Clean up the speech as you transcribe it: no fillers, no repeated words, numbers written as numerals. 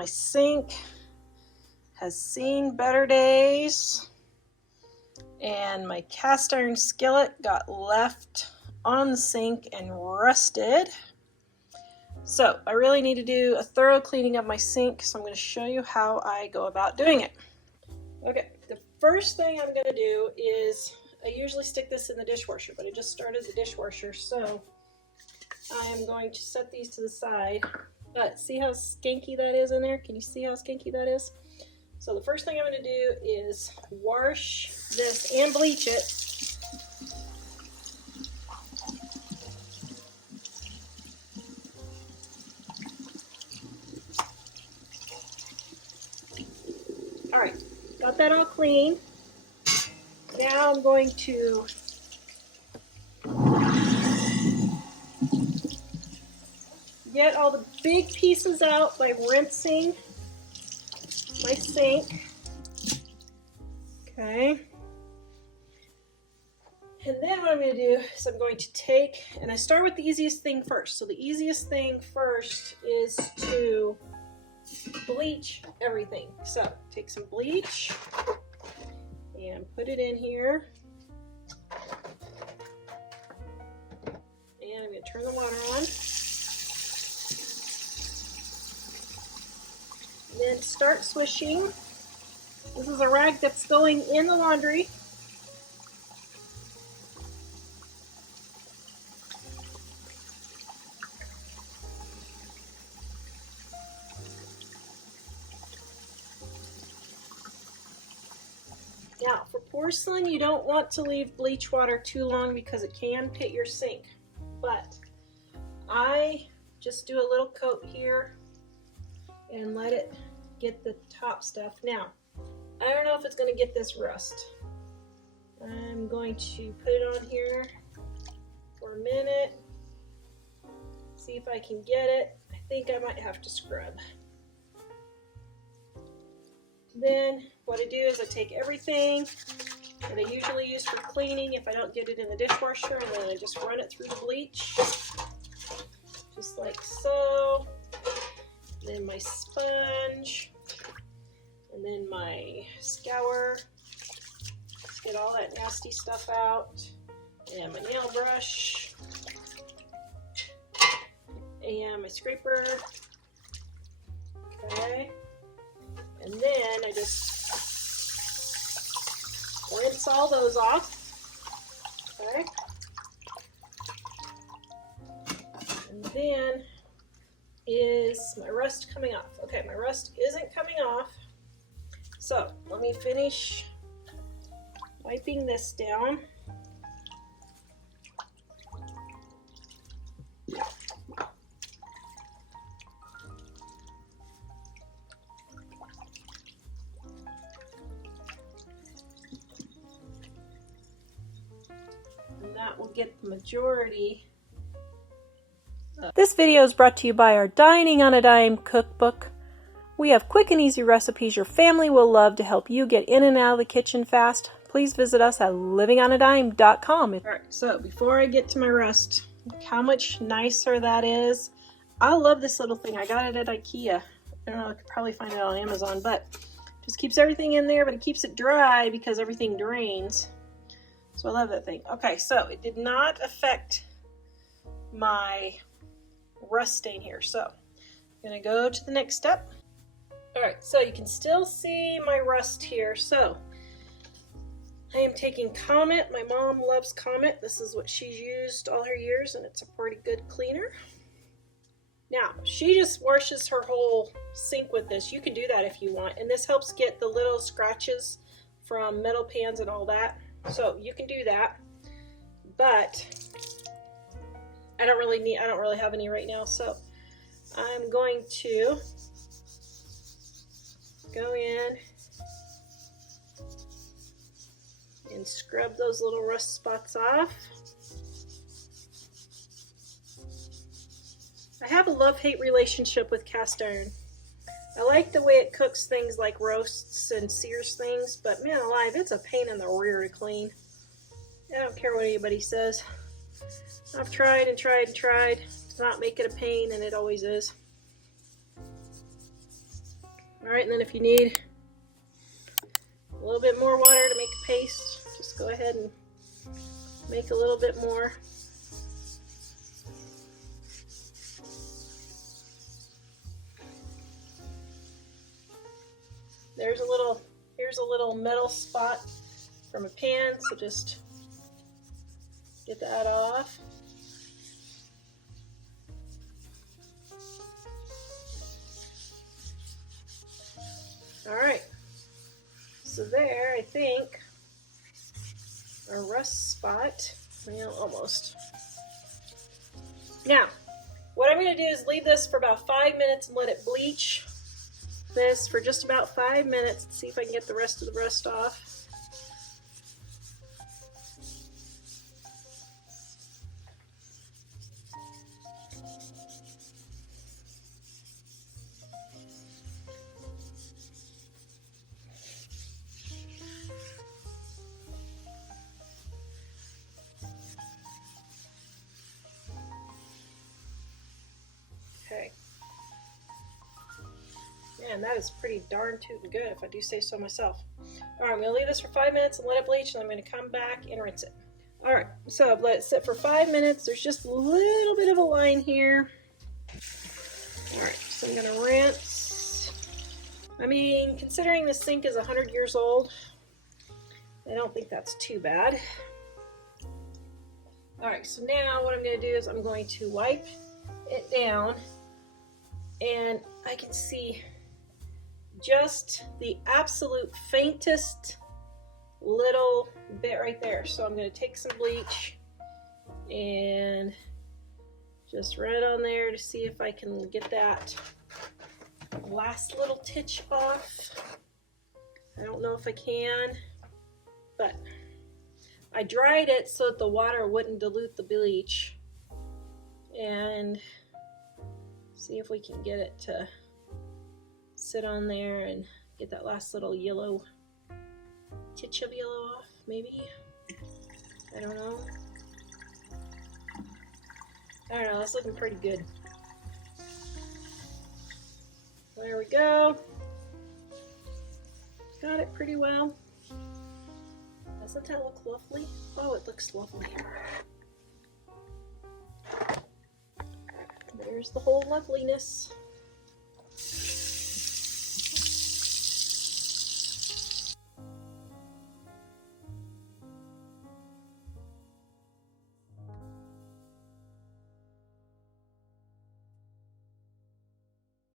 my sink has seen better days, and my cast iron skillet got left on the sink and rusted. So I really need to do a thorough cleaning of my sink, so I'm going to show you how I go about doing it. Okay, the first thing I'm going to do is, I usually stick this in the dishwasher, but I just started the dishwasher, so I am going to set these to the side. But see how skanky that is in there? Can you see how skanky that is? So the first thing I'm going to do is wash this and bleach it. Alright, got that all clean. Now I'm going to get all the big pieces out by rinsing my sink. Okay. And then what I'm going to do is I'm going to take, and I start with the easiest thing first. So the easiest thing first is to bleach everything. So take some bleach and put it in here. And I'm going to turn the water on. And then start swishing. This is a rag that's going in the laundry. Now, for porcelain, you don't want to leave bleach water too long because it can pit your sink. But I just do a little coat here and let it get the top stuff. Now, I don't know if it's going to get this rust. I'm going to put it on here for a minute, see if I can get it. I think I might have to scrub. Then what I do is I take everything that I usually use for cleaning if I don't get it in the dishwasher, and then I just run it through the bleach, just like so. Then my sponge, and then my scour, let's get all that nasty stuff out, and my nail brush, and my scraper. Okay. And then I just rinse all those off. Okay. And then is my rust coming off? Okay, my rust isn't coming off. So let me finish wiping this down. And that will get the majority. This video is brought to you by our Dining on a Dime cookbook. We have quick and easy recipes your family will love to help you get in and out of the kitchen fast. Please visit us at livingonadime.com. Alright, so before I get to my rust, look how much nicer that is. I love this little thing. I got it at IKEA. I don't know, I could probably find it on Amazon, but it just keeps everything in there, but it keeps it dry because everything drains. So I love that thing. Okay, so it did not affect my rust stain here. So I'm going to go to the next step. Alright, so you can still see my rust here. So I am taking Comet. My mom loves Comet. This is what she's used all her years, and it's a pretty good cleaner. Now, she just washes her whole sink with this. You can do that if you want, and this helps get the little scratches from metal pans and all that. So you can do that, but I don't really have any right now, so I'm going to go in and scrub those little rust spots off. I have a love-hate relationship with cast iron. I like the way it cooks things like roasts and sears things, but man alive, it's a pain in the rear to clean. I don't care what anybody says. I've tried and tried and tried to not make it a pain, and it always is. All right, and then if you need a little bit more water to make a paste, just go ahead and make a little bit more. Here's a little metal spot from a pan, so just get that off. All right, so there, I think our rust spot, well, almost. Now, what I'm going to do is leave this for about 5 minutes and let it bleach this for just about 5 minutes and see if I can get the rest of the rust off. Okay. Man, that is pretty darn tootin' good if I do say so myself. All right, I'm gonna leave this for 5 minutes and let it bleach, and I'm gonna come back and rinse it. All right, so I've let it sit for 5 minutes. There's just a little bit of a line here. All right, so I'm gonna rinse. I mean, considering this sink is 100 years old, I don't think that's too bad. All right, so now what I'm gonna do is I'm going to wipe it down, and I can see just the absolute faintest little bit right there. So I'm going to take some bleach and just run it on there to see if I can get that last little titch off. I don't know if I can, but I dried it so that the water wouldn't dilute the bleach, and see if we can get it to sit on there and get that last little yellow titch of yellow off, maybe. I don't know. That's looking pretty good. There we go. Got it pretty well. Doesn't that look lovely? Oh, it looks lovely. There's the whole loveliness.